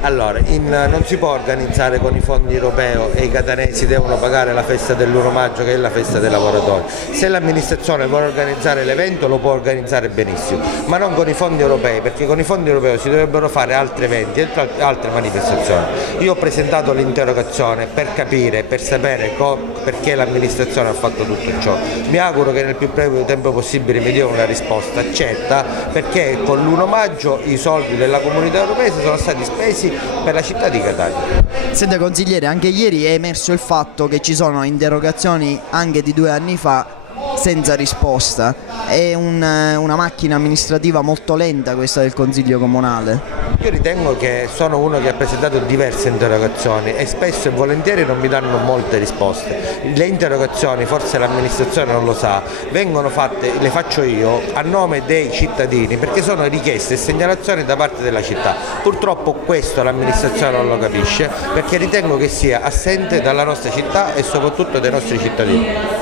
Allora, non si può organizzare con i fondi europei e i catanesi devono pagare la festa dell'1 maggio che è la festa dei lavoratori. Se l'amministrazione vuole organizzare l'evento lo può organizzare benissimo, ma non con i fondi europei, perché con i fondi europei si dovrebbero fare altri eventi, altre manifestazioni. Io ho presentato l'interrogazione per capire, per sapere perché l'amministrazione ha fatto tutto ciò. Mi auguro che nel più breve tempo possibile mi dia una risposta certa, perché con l'1 maggio i soldi della comunità europea sono stati spesi per la città di Catania. Senta consigliere, anche ieri è emerso il fatto che ci sono interrogazioni anche di 2 anni fa senza risposta. È una macchina amministrativa molto lenta questa del Consiglio Comunale. Io ritengo che sono uno che ha presentato diverse interrogazioni e spesso e volentieri non mi danno molte risposte. Le interrogazioni, forse l'amministrazione non lo sa, vengono fatte, le faccio io, a nome dei cittadini, perché sono richieste e segnalazioni da parte della città. Purtroppo questo l'amministrazione non lo capisce, perché ritengo che sia assente dalla nostra città e soprattutto dai nostri cittadini.